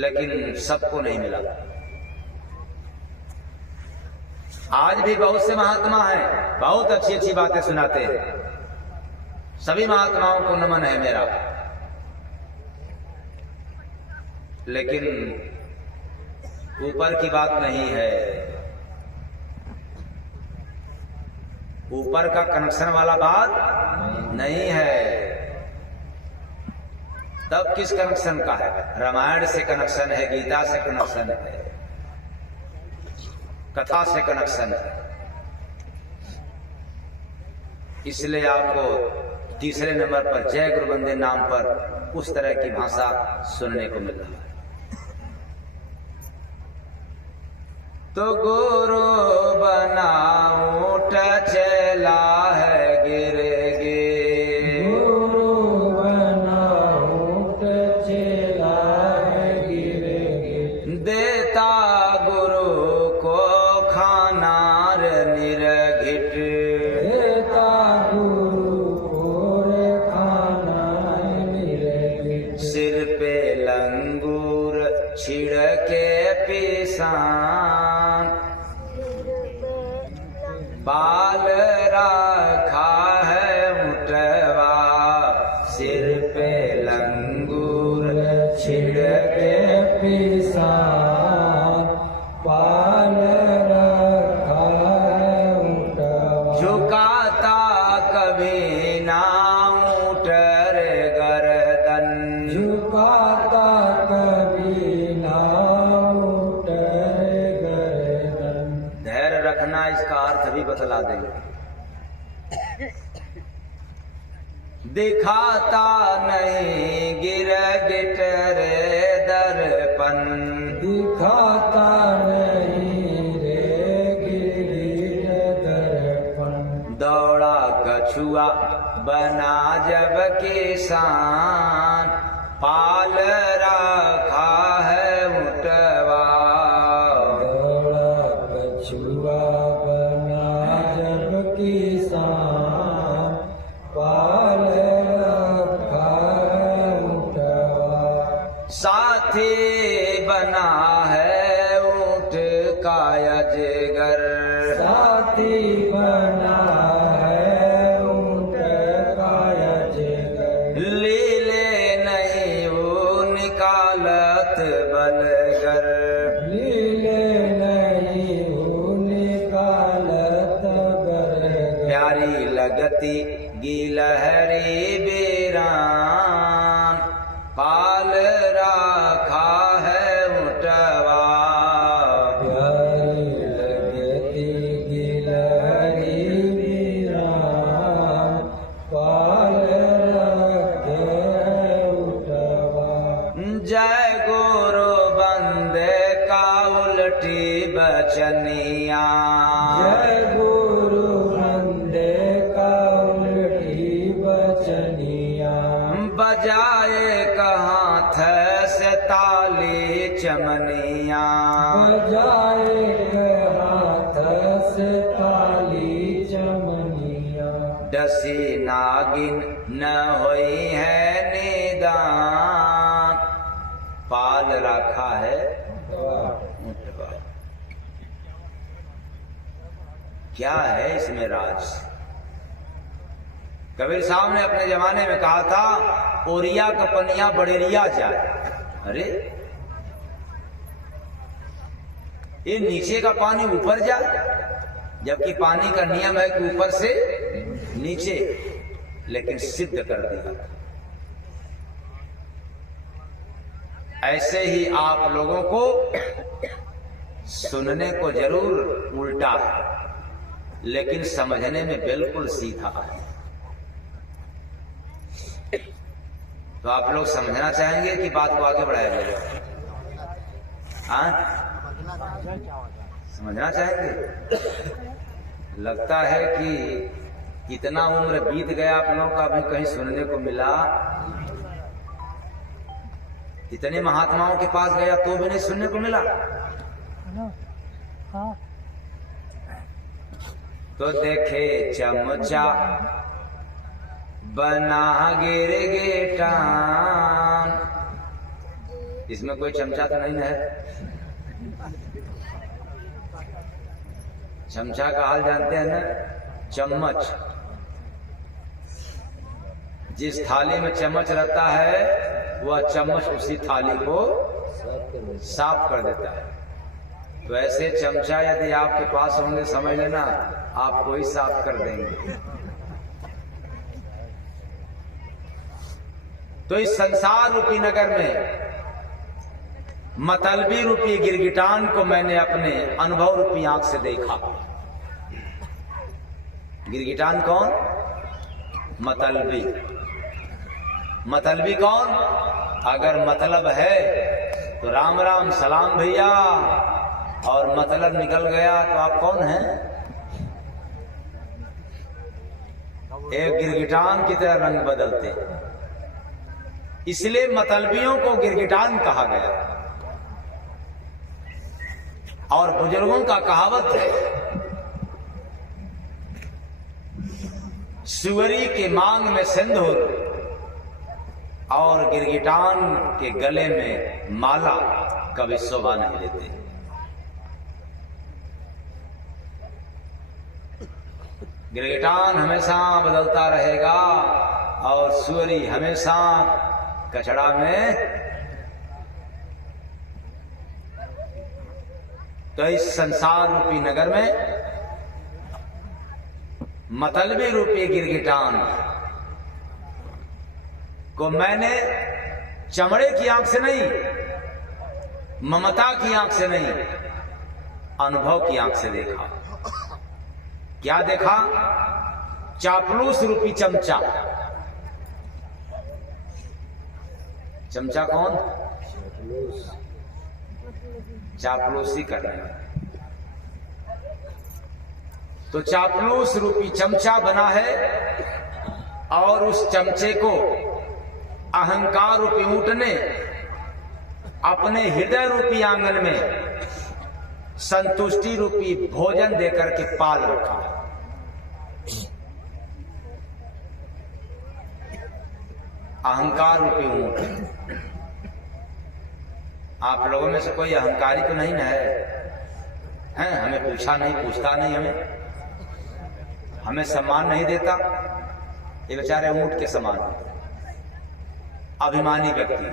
लेकिन सबको नहीं मिला। आज भी बहुत से महात्मा हैं, बहुत अच्छी अच्छी बातें सुनाते हैं। सभी महात्माओं को नमन है मेरा, लेकिन ऊपर की बात नहीं है। ऊपर का कनेक्शन वाला बात नहीं है। तब किस कनेक्शन का है? रामायण से कनेक्शन है, गीता से कनेक्शन है, कथा से कनेक्शन है। इसलिए आपको तीसरे नंबर पर जय गुरु बंदे नाम पर उस तरह की भाषा सुनने को मिल रहा है। तो गुरु बना ऊंट चला है गिरगिट, गुरु बना ऊंट चला गिरगिट। देता गुरु को खाना निर्घिट, देता गुरु छिड़के पिसान, बाल रखा है ऊँटवा, सिर पे लंगूर छिड़के पिसान, बाल रखा है ऊँटवा। झुकाता कभी ना ऊँट रे गर्दन, झुकाता कभी ना ऊँट रे गर्दन। धैर्य रखना इसका अर्थ भी बतला देंगे। दिखाता नहीं गिरगिट रे दर्पण, दिखाता नहीं रे गिरगिट दर्पण। दौड़ा कछुआ बना जब किसान, पाल रखा है ऊँटवा, दौड़ा कछुआ बना जब किसान, पाल रखा है ऊँटवा। साथी बना है ऊँट का अजगर, साथी बना है ऊँट का अजगर। लीले नहीं वो निकालत बलगर, लीले नहीं वो निकालत बरगर। प्यारी लगती गिलहरी बीरान, पाल रखा है ऊँटवा, प्यारी लगती गिलहरी वीरान, पाल रखे है ऊँटवा। जय गुरु बंदे का उल्टी बचनिया, जय गुरु बंदे का उल्टी बचनिया। बजाए हाथ से ताली चमनिया, बजाए हाथ से ताली चमनिया। डसी नागिन न होई है निदान, पाल रखा है ऊँटवा। क्या है इसमें राज? कबीर साहब ने अपने जमाने में कहा था, ओरिया का पनिया बड़ेरिया जाए। अरे ये नीचे का पानी ऊपर जाए, जबकि पानी का नियम है कि ऊपर से नीचे, लेकिन सिद्ध कर दिया। ऐसे ही आप लोगों को सुनने को जरूर उल्टा है, लेकिन समझने में बिल्कुल सीधा है। तो आप लोग समझना चाहेंगे कि बात को आगे बढ़ाया जाए? हाँ, समझना चाहेंगे? लगता है कि इतना उम्र बीत गया आप लोगों का, अभी कहीं सुनने को मिला? इतने महात्माओं के पास गया तो भी नहीं सुनने को मिला? तो देखे चमचा बना गिरगिटान, इसमें कोई चमचा तो नहीं है? चमचा का हाल जानते हैं ना? चम्मच, जिस थाली में चम्मच रहता है वह चम्मच उसी थाली को साफ कर देता है। तो ऐसे चमचा यदि आपके पास होंगे, समझ लेना आपको ही साफ कर देंगे। तो इस संसार रूपी नगर में मतलबी रूपी गिरगिटान को मैंने अपने अनुभव रूपी आंख से देखा। गिरगिटान कौन? मतलबी। मतलबी कौन? अगर मतलब है तो राम राम सलाम भैया, और मतलब निकल गया तो आप कौन हैं? एक गिरगिटान की तरह रंग बदलते, इसलिए मतलबियों को गिरगिटान कहा गया। और बुजुर्गों का कहावत है, सुअरी के मांग में सिंदूर और गिरगिटान के गले में माला। कभी शोभा नहीं देते। गिरगिटान हमेशा बदलता रहेगा और सूरी हमेशा कचड़ा में। तो इस संसार रूपी नगर में मतलबी रूपी गिरगिटान को मैंने चमड़े की आंख से नहीं, ममता की आंख से नहीं, अनुभव की आंख से देखा। क्या देखा? चापलूस रूपी चमचा। चमचा कौन? चापलूसी कर रहे हैं। तो चापलूस रूपी चमचा बना है और उस चमचे को अहंकार रूपी ऊंट ने अपने हृदय रूपी आंगन में संतुष्टि रूपी भोजन देकर के पाल रखा। अहंकार रूपी ऊंट। आप लोगों में से कोई अहंकारी तो नहीं ना है? हमें पूछा नहीं, पूछता नहीं, हमें सम्मान नहीं देता। ये बेचारे ऊंट के समान अभिमानी व्यक्ति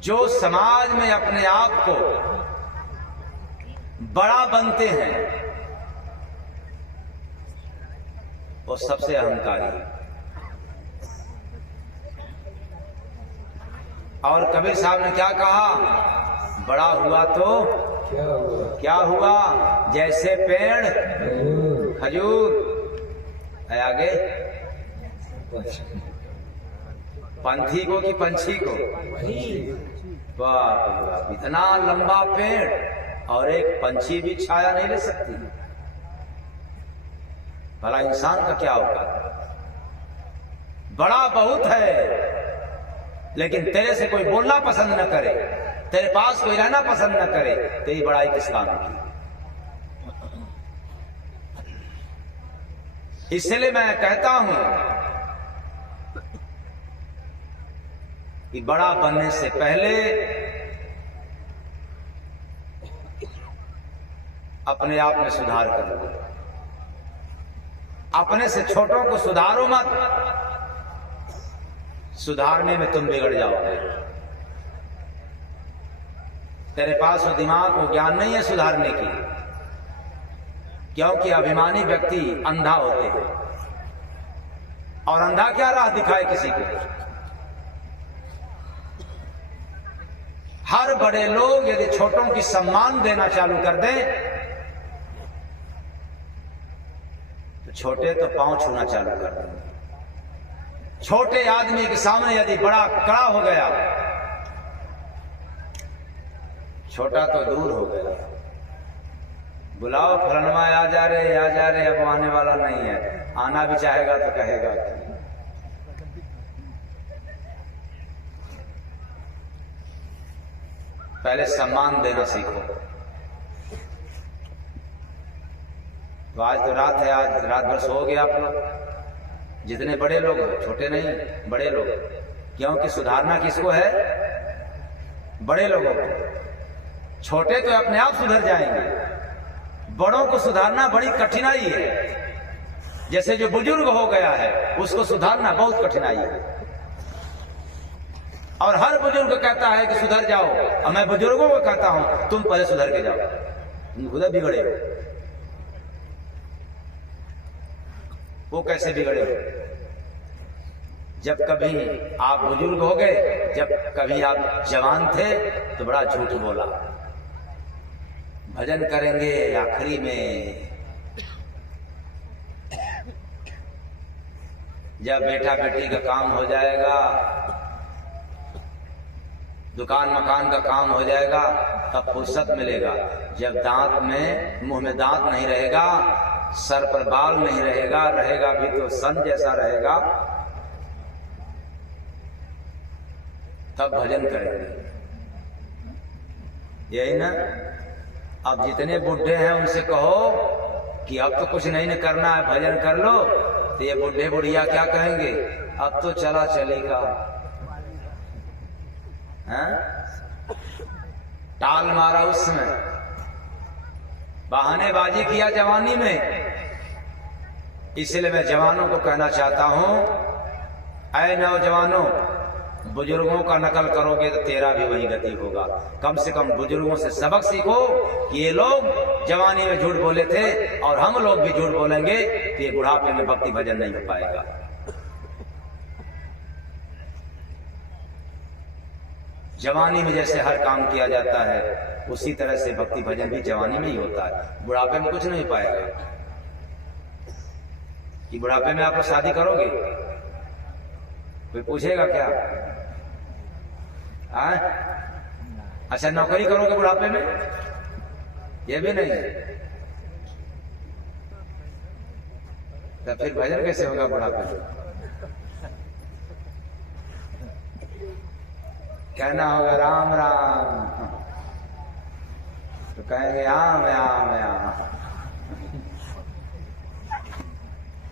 जो समाज में अपने आप को बड़ा बनते हैं, वो सबसे अहंकारी है। और कबीर साहब ने क्या कहा? बड़ा हुआ तो क्या हुआ? जैसे पेड़ खजूर। आगे पंथी को कि पंछी को? बाप रे बाप, इतना लंबा पेड़ और एक पंछी भी छाया नहीं ले सकती। भला इंसान का क्या होगा? बड़ा बहुत है, लेकिन तेरे से कोई बोलना पसंद न करे, तेरे पास कोई रहना पसंद न करे, तेरी बड़ाई किस काम की? इसलिए मैं कहता हूं कि बड़ा बनने से पहले अपने आप में सुधार कर लो। अपने से छोटों को सुधारो मत, सुधारने में तुम बिगड़ जाओगे। तेरे पास वो दिमाग, वो ज्ञान नहीं है सुधारने की, क्योंकि अभिमानी व्यक्ति अंधा होते हैं। और अंधा क्या राह दिखाए किसी को? हर बड़े लोग यदि छोटों की सम्मान देना चालू कर दें तो छोटे तो पांव छूना चालू कर देंगे। छोटे आदमी के सामने यदि बड़ा कड़ा हो गया, छोटा तो दूर हो गया। बुलाओ फलनवा, आ जा रहे, आ जा रहे, अब आने वाला नहीं है। आना भी चाहेगा तो कहेगा कि पहले सम्मान देना सीखो। तो आज तो रात है, आज रात भर सोओगे आप लोग। जितने बड़े लोग हैं, छोटे नहीं, बड़े लोग, क्योंकि सुधारना किसको है? बड़े लोगों को। छोटे तो अपने आप सुधर जाएंगे, बड़ों को सुधारना बड़ी कठिनाई है। जैसे जो बुजुर्ग हो गया है उसको सुधारना बहुत कठिनाई है। और हर बुजुर्ग कहता है कि सुधर जाओ, और मैं बुजुर्गों को कहता हूं तुम पहले सुधर के जाओ, तुम खुद बिगड़े हो। वो कैसे बिगड़े हो? जब कभी आप बुजुर्ग हो गए, जब कभी आप जवान थे तो बड़ा झूठ बोला। भजन करेंगे आखिरी में, जब बेटा बेटी का काम हो जाएगा, दुकान मकान का काम हो जाएगा, तब फुर्सत मिलेगा। जब दांत में, मुंह में दांत नहीं रहेगा, सर पर बाल नहीं रहेगा, रहेगा भी तो सन जैसा रहेगा, तब भजन करेंगे। यही ना? अब जितने बुढ़े हैं उनसे कहो कि अब तो कुछ नहीं करना है, भजन कर लो, तो ये बुढ़े बुढ़िया क्या कहेंगे? अब तो चला चलेगा। टाल मारा उसमें, बहानेबाजी किया जवानी में। इसलिए मैं जवानों को कहना चाहता हूं, ऐ नौजवानों, बुजुर्गों का नकल करोगे तो तेरा भी वही गति होगा। कम से कम बुजुर्गों से सबक सीखो कि ये लोग जवानी में झूठ बोले थे और हम लोग भी झूठ बोलेंगे तो ये बुढ़ापे में भक्ति भजन नहीं हो पाएगा। जवानी में जैसे हर काम किया जाता है उसी तरह से भक्ति भजन भी जवानी में ही होता है, बुढ़ापे में कुछ नहीं पाएगा। कि बुढ़ापे में आप शादी करोगे, कोई पूछेगा क्या? अच्छा, नौकरी करोगे बुढ़ापे में? ये भी नहीं है। तो फिर भजन कैसे होगा बुढ़ापे में? कहना होगा राम राम, तो कहेंगे आम आम आम,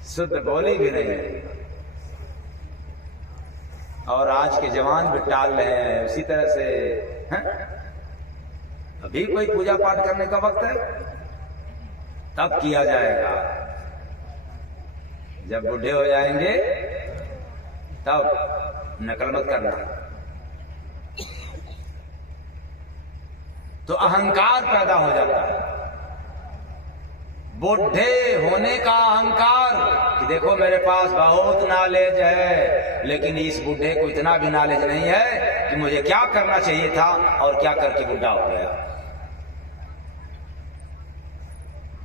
शुद्ध बोली भी नहीं है। और आज के जवान भी टाल रहे हैं उसी तरह से। अभी कोई पूजा पाठ करने का वक्त है, तब किया जाएगा। जब बूढ़े हो जाएंगे तब नकल मत करना। तो अहंकार पैदा हो जाता है, बूढ़े होने का अहंकार कि देखो मेरे पास बहुत नॉलेज है, लेकिन इस बूढ़े को इतना भी नॉलेज नहीं है कि मुझे क्या करना चाहिए था और क्या करके बूढ़ा हो गया।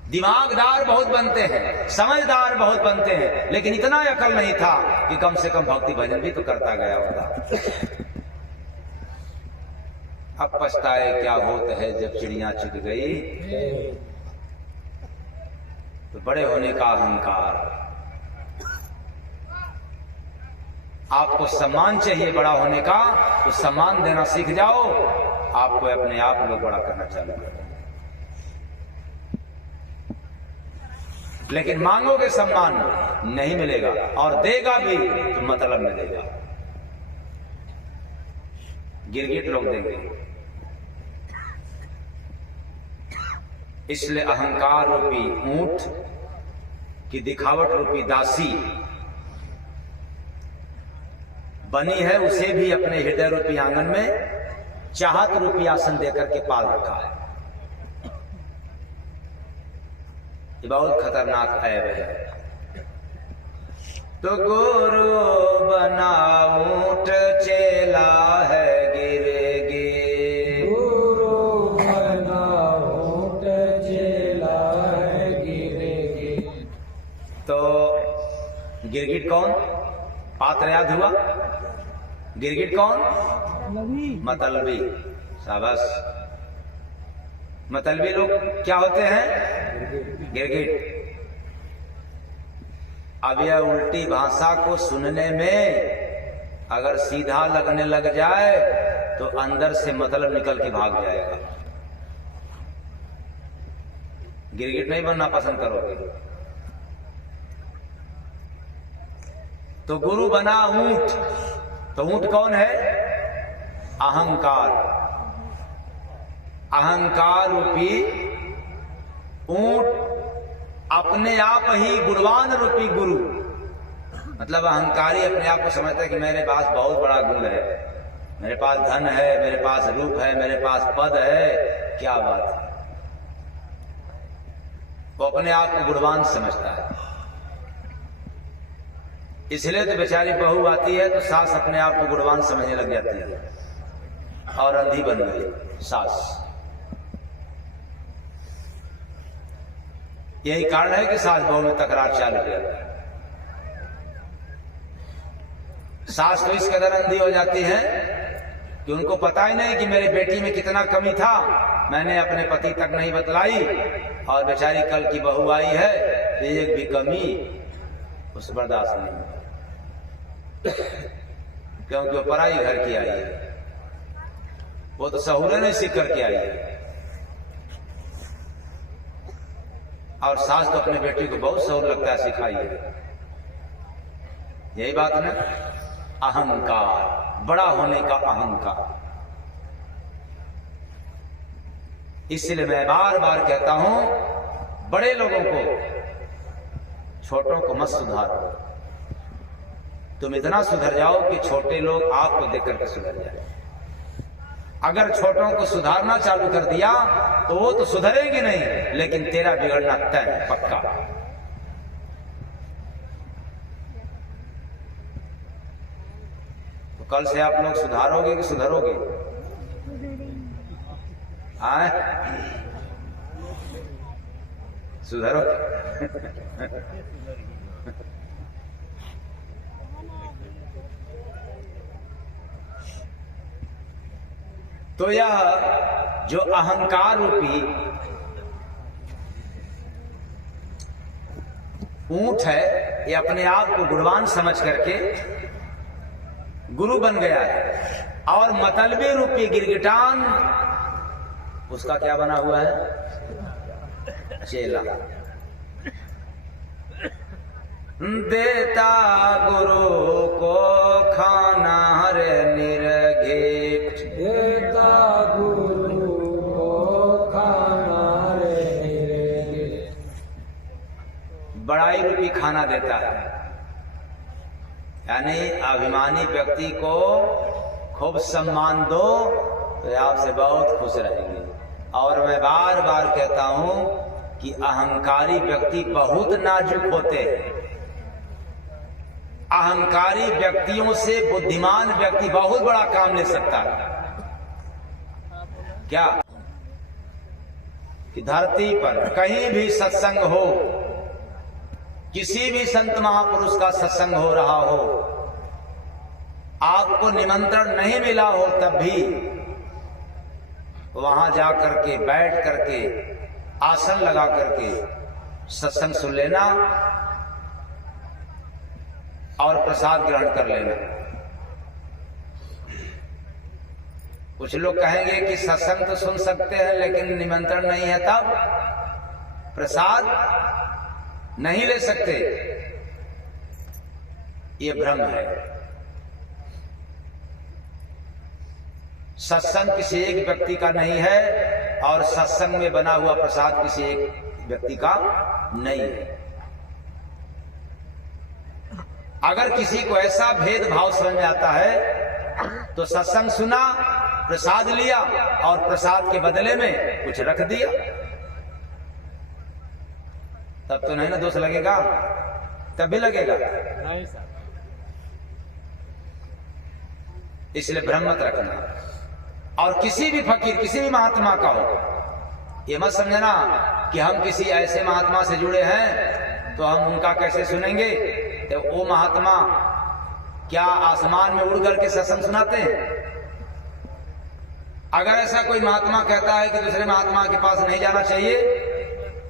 दिमागदार बहुत बनते हैं, समझदार बहुत बनते हैं, लेकिन इतना अकल नहीं था कि कम से कम भक्ति भजन भी तो करता गया होता। अब पछताए क्या होता है जब चिड़िया चुग गई। तो बड़े होने का अहंकार, आपको सम्मान चाहिए बड़ा होने का, तो सम्मान देना सीख जाओ, आपको अपने आप को बड़ा करना चालू करें। लेकिन मांगोगे सम्मान नहीं मिलेगा, और देगा भी तो मतलब में देगा, गिरगिट लोग देंगे। इसलिए अहंकार रूपी ऊंट की दिखावट रूपी दासी बनी है, उसे भी अपने हृदय रूपी आंगन में चाहत रूपी आसन देकर के पाल रखा है। ये बहुत खतरनाक ऐब है। तो गुरु बना ऊंट चेला है गिरगिट, गुरु बना ऊंट चेला है गिरगिट। तो गिरगिट कौन? पात्र याद हुआ? गिरगिट कौन? मतलबी। शाबाश। मतलबी लोग क्या होते हैं? गिरगिट। अब यह उल्टी भाषा को सुनने में अगर सीधा लगने लग जाए तो अंदर से मतलब निकल के भाग जाएगा। गिरगिट नहीं बनना पसंद करोगे। तो गुरु बना ऊंट, तो ऊंट कौन है? अहंकार। अहंकार रूपी ऊंट अपने आप ही गुणवान रूपी गुरु, मतलब अहंकारी अपने आप को समझता है कि मेरे पास बहुत बड़ा गुण है, मेरे पास धन है, मेरे पास रूप है, मेरे पास पद है, क्या बात है। वो अपने आप को गुणवान समझता है। इसलिए तो बेचारी बहू आती है तो सास अपने आप को गुणवान समझने लग जाती है और अंधी बन गई सास। यही कारण है कि सास बहू में तकरार चालू हो जाती है। सास तो इस कदर अंधी हो जाती है कि उनको पता ही नहीं कि मेरी बेटी में कितना कमी था, मैंने अपने पति तक नहीं बतलाई, और बेचारी कल की बहू आई है तो एक भी कमी उस बर्दाश्त नहीं, क्योंकि वो पराई घर की आई है, वो तो सहूरे नहीं सीख करके आई है। और सास तो अपने बेटी को बहुत सहूर लगता है सिखाई है। यही बात है ना, अहंकार, बड़ा होने का अहंकार। इसलिए मैं बार बार कहता हूं, बड़े लोगों को, छोटों को मत सुधारो। तुम इतना सुधर जाओ कि छोटे लोग आपको देख करके सुधर जाए। अगर छोटों को सुधारना चालू कर दिया तो वो तो सुधरेगी नहीं, लेकिन तेरा बिगड़ना तय है, पक्का। तो कल से आप लोग सुधारोगे कि सुधरोगे? आए सुधरोगे? तो यह जो अहंकार रूपी ऊंट है, ये अपने आप को गुणवान समझ करके गुरु बन गया है, और मतलबी रूपी गिरगिटान उसका क्या बना हुआ है? चेला। देता गुरु को खाना रे निर्घेट, देता गुरु को खाना रे निर्घेट। बड़ाई रूपी खाना देता है, यानी अभिमानी व्यक्ति को खूब सम्मान दो तो आपसे बहुत खुश रहेंगे। और मैं बार बार कहता हूं कि अहंकारी व्यक्ति बहुत नाजुक होते हैं। अहंकारी व्यक्तियों से बुद्धिमान व्यक्ति बहुत बड़ा काम ले सकता है। क्या कि धरती पर कहीं भी सत्संग हो, किसी भी संत महापुरुष का सत्संग हो रहा हो, आपको निमंत्रण नहीं मिला हो, तब भी वहां जाकर के बैठ करके आसन लगा करके सत्संग सुन लेना और प्रसाद ग्रहण कर लेना। कुछ लोग कहेंगे कि सत्संग तो सुन सकते हैं लेकिन निमंत्रण नहीं है, तब प्रसाद नहीं ले सकते। ये भ्रम है। सत्संग किसी एक व्यक्ति का नहीं है और सत्संग में बना हुआ प्रसाद किसी एक व्यक्ति का नहीं है। अगर किसी को ऐसा भेदभाव समझ में आता है तो सत्संग सुना, प्रसाद लिया और प्रसाद के बदले में कुछ रख दिया, तब तो नहीं ना दोष लगेगा? तब भी लगेगा। नहीं सर। इसलिए भ्रम मत रखना। और किसी भी फकीर, किसी भी महात्मा का हो, ये मत समझना कि हम किसी ऐसे महात्मा से जुड़े हैं तो हम उनका कैसे सुनेंगे। तो वो महात्मा क्या आसमान में उड़ करके सत्संग सुनाते हैं? अगर ऐसा कोई महात्मा कहता है कि दूसरे महात्मा के पास नहीं जाना चाहिए,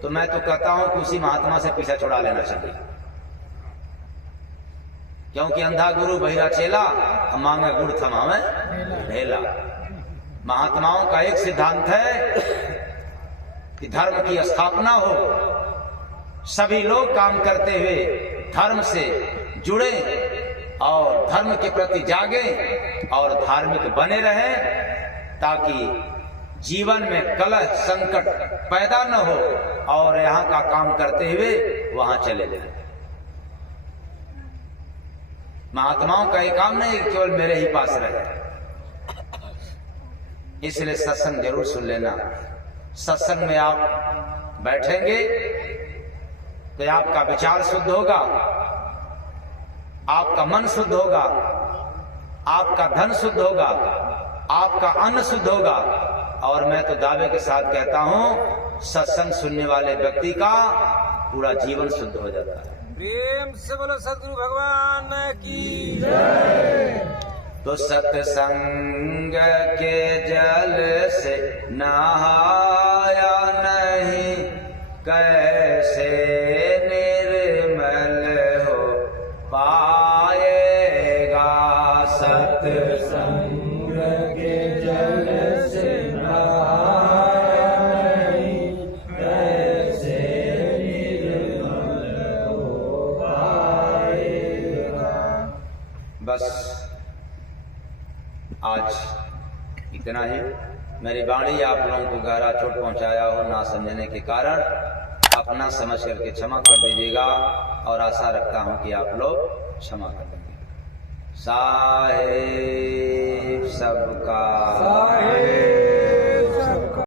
तो मैं तो कहता हूं कि उसी महात्मा से पीछा छुड़ा लेना चाहिए। क्योंकि अंधा गुरु बहिरा चेला, मांगे गुड़ थमावे ढेला। महात्माओं का एक सिद्धांत है कि धर्म की स्थापना हो, सभी लोग काम करते हुए धर्म से जुड़े और धर्म के प्रति जागे और धार्मिक बने रहें, ताकि जीवन में कलह संकट पैदा न हो और यहाँ का काम करते हुए वहां चले जाए। महात्माओं का ये काम नहीं केवल मेरे ही पास रहे। इसलिए सत्संग जरूर सुन लेना। सत्संग में आप बैठेंगे तो आपका विचार शुद्ध होगा, आपका मन शुद्ध होगा, आपका धन शुद्ध होगा, आपका अन्न शुद्ध होगा। और मैं तो दावे के साथ कहता हूं, सत्संग सुनने वाले व्यक्ति का पूरा जीवन शुद्ध हो जाता है। प्रेम से बोलो सद्गुरु भगवान की जय। तो सत्संग के जल से नहाया नहीं, कैसे निर्मल हो पाएगा। सत्संग के जल से नहाया नहीं, कैसे निर्मल हो पाएगा। बस आज इतना ही। मेरी वाणी आप लोगों को गहरा चोट पहुंचाया हो ना समझने के कारण अपना समझ करके क्षमा कर दीजिएगा और आशा रखता हूं कि आप लोग क्षमा कर देंगे। साहेब सबका